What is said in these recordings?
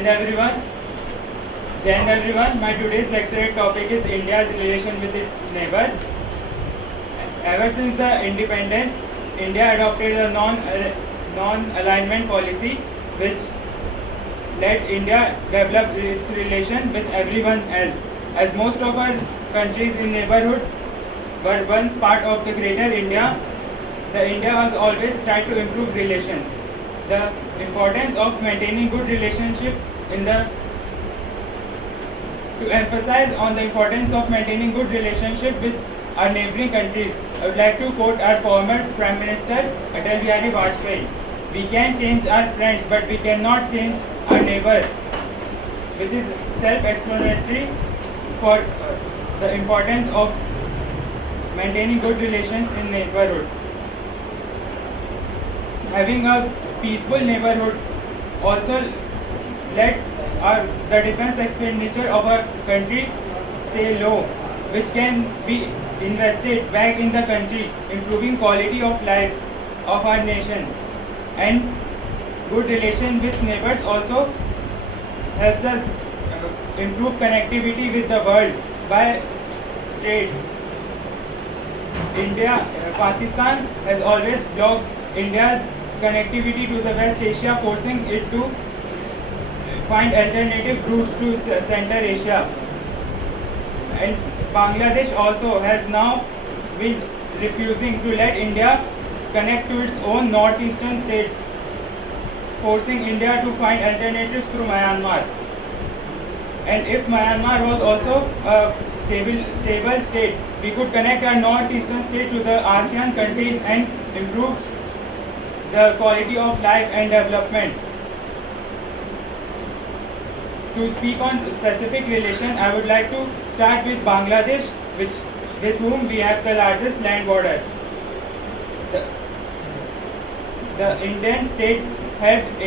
and everyone. Jai Hind everyone. My today's lecture topic is India's relation with its neighbor. Ever since the independence, India adopted a non-alignment policy, which let India develop its relation with everyone else. As most of our countries in neighborhood were once part of the greater India, the India was always tried to improve relations. The importance of maintaining good relationship to emphasize on the importance of maintaining good relationship with our neighboring countries, I would like to quote our former Prime Minister Atal Bihari Vajpayee. We can change our friends, but we cannot change our neighbors, which is self-explanatory for the importance of maintaining good relations in neighborhood. Having a peaceful neighborhood also lets the defense expenditure of a country stay low, which can be invested back in the country, improving quality of life of our nation. And good relation with neighbors also helps us improve connectivity with the world by trade. Pakistan has always blocked India's connectivity to the West Asia, forcing it to find alternative routes to Central Asia. And Bangladesh also has now been refusing to let India connect to its own northeastern states, forcing India to find alternatives through Myanmar. And if Myanmar was also a stable state, we could connect our northeastern state to the ASEAN countries and improve the quality of life and development. To speak on specific relation, I would like to start with Bangladesh, with whom we have the largest land border. The Indian state helped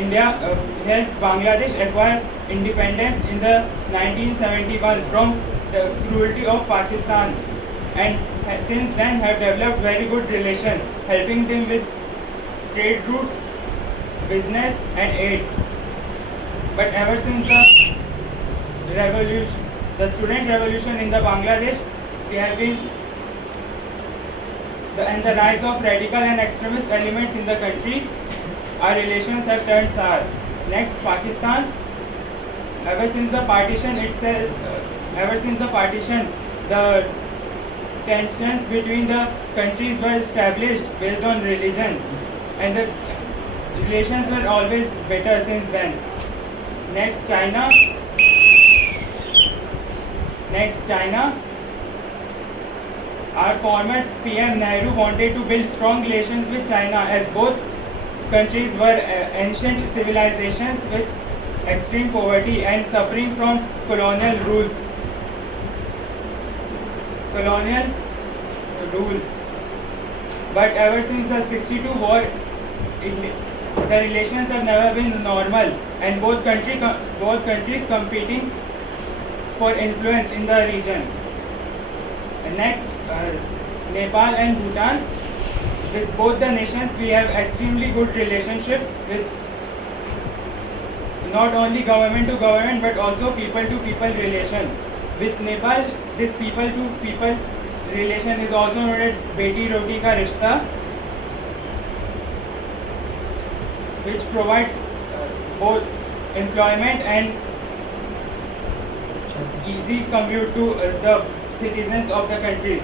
Bangladesh acquire independence in the 1971 from the cruelty of Pakistan, and since then have developed very good relations, helping them with trade routes, business and aid. But ever since the student revolution in the Bangladesh, we have been and the rise of radical and extremist elements in the country, our relations have turned sour. Next, Pakistan. Ever since the partition, the tensions between the countries were established based on religion, and the relations were always better since then. Next, China. Our former PM Nehru wanted to build strong relations with China, as both countries were ancient civilizations with extreme poverty and suffering from colonial rule. But ever since the 62 war, the relations have never been normal, and both countries competing for influence in the region. And next, Nepal and Bhutan. With both the nations, we have extremely good relationship with not only government to government but also people to people relation. With Nepal, this people to people relation is also known as Beti Roti Ka Rishta, which provides both employment and easy commute to the citizens of the countries.